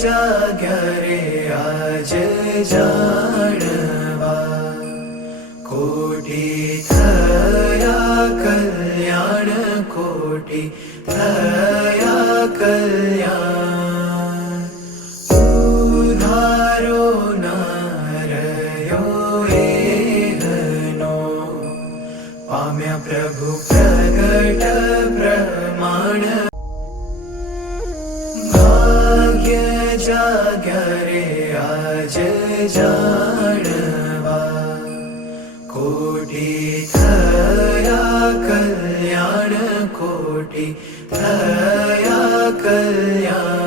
जाग्या रे आज जाणवा, कोटी थया कल्याण, कोटी थया कल्याण। उधारो नारयो एहनो, पाम्या प्रभु प्रगट प्रमाण। भाग्य जाग्या रे आज जाणवा, कोटी थया कल्याण, कोटी थया कल्याण।